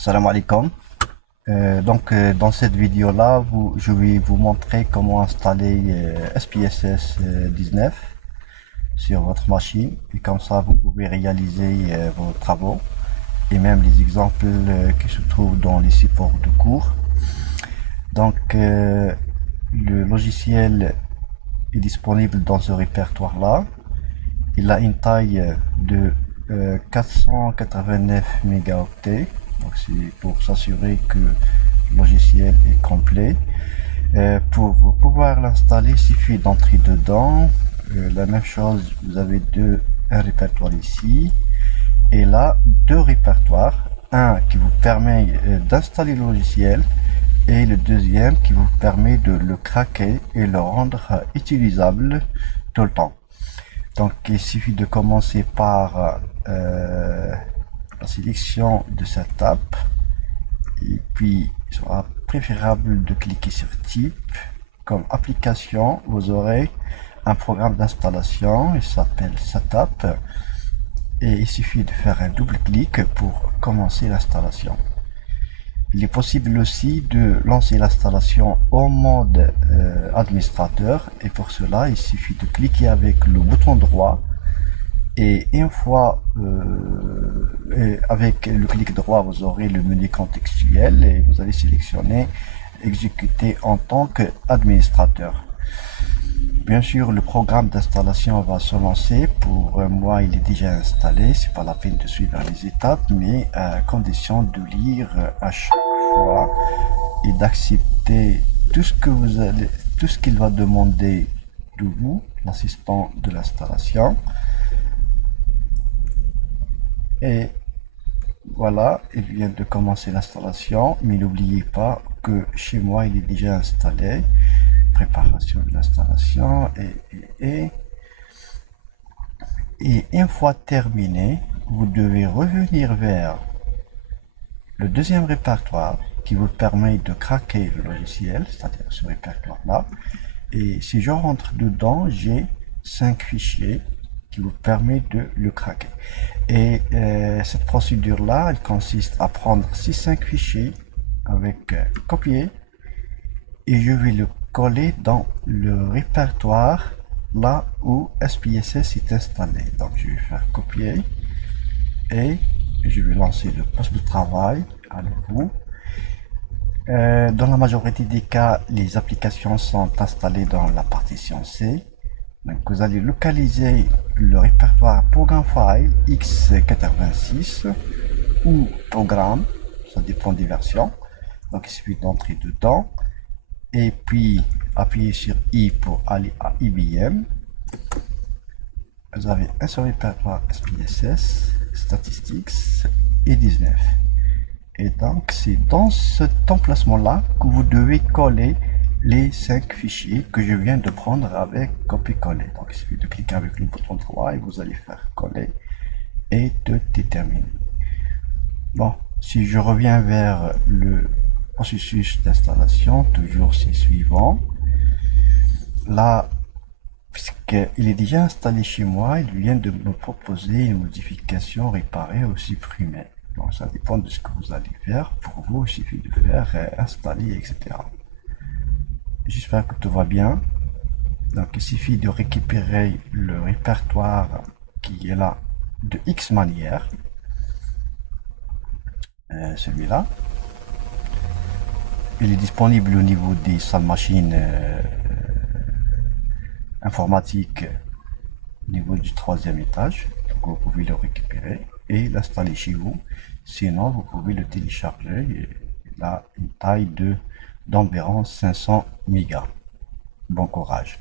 Salam alaikum. Dans cette vidéo là, je vais vous montrer comment installer SPSS 19 sur votre machine, et comme ça vous pouvez réaliser vos travaux et même les exemples qui se trouvent dans les supports de cours. Le logiciel est disponible dans ce répertoire là. Il a une taille de 489 mégaoctets. Donc c'est pour s'assurer que le logiciel est complet. Pour pouvoir l'installer, il suffit d'entrer dedans. La même chose, vous avez un répertoire ici et là deux répertoires. Un qui vous permet d'installer le logiciel et le deuxième qui vous permet de le craquer et le rendre utilisable tout le temps. Donc il suffit de commencer par la sélection de Setup, et puis il sera préférable de cliquer sur Type. Comme application, vous aurez un programme d'installation, il s'appelle Setup, et il suffit de faire un double clic pour commencer l'installation. Il est possible aussi de lancer l'installation en mode administrateur, et pour cela il suffit de cliquer avec le bouton droit, et une fois avec le clic droit vous aurez le menu contextuel et vous allez sélectionner exécuter en tant qu'administrateur. Bien sûr, le programme d'installation va se lancer. Pour moi, il est déjà installé, c'est pas la peine de suivre les étapes, mais à condition de lire à chaque fois et d'accepter tout ce qu'il va demander de vous, l'assistant de l'installation. Et voilà, il vient de commencer l'installation, mais n'oubliez pas que chez moi il est déjà installé. Préparation de l'installation et une fois terminé, vous devez revenir vers le deuxième répertoire qui vous permet de craquer le logiciel, c'est-à-dire ce répertoire là. Et si je rentre dedans, j'ai 5 fichiers qui vous permet de le craquer. Et cette procédure là, elle consiste à prendre ces 5 fichiers avec copier, et je vais le coller dans le répertoire là où SPSS est installé. Donc je vais faire copier et je vais lancer le poste de travail à nouveau. Dans la majorité des cas, les applications sont installées dans la partition C. Donc vous allez localiser le répertoire Program File x86 ou Programme, ça dépend des versions. Donc il suffit d'entrer dedans et puis appuyer sur I pour aller à IBM. Vous avez un seul répertoire SPSS, Statistics et 19. Et donc c'est dans cet emplacement là que vous devez coller les 5 fichiers que je viens de prendre avec copier-coller. Donc il suffit de cliquer avec le bouton droit et vous allez faire coller et de déterminer. Bon, si je reviens vers le processus d'installation, toujours c'est suivant. Là, puisqu'il est déjà installé chez moi, il vient de me proposer une modification, réparer ou supprimer. Donc ça dépend de ce que vous allez faire. Pour vous, il suffit de faire installer, etc. J'espère que tout va bien. Donc il suffit de récupérer le répertoire qui est là de X manière. Celui-là. Il est disponible au niveau des salles machines informatiques au niveau du 3e étage. Donc vous pouvez le récupérer et l'installer chez vous. Sinon, vous pouvez le télécharger. Il a une taille d'environ 500 mégas. Bon courage.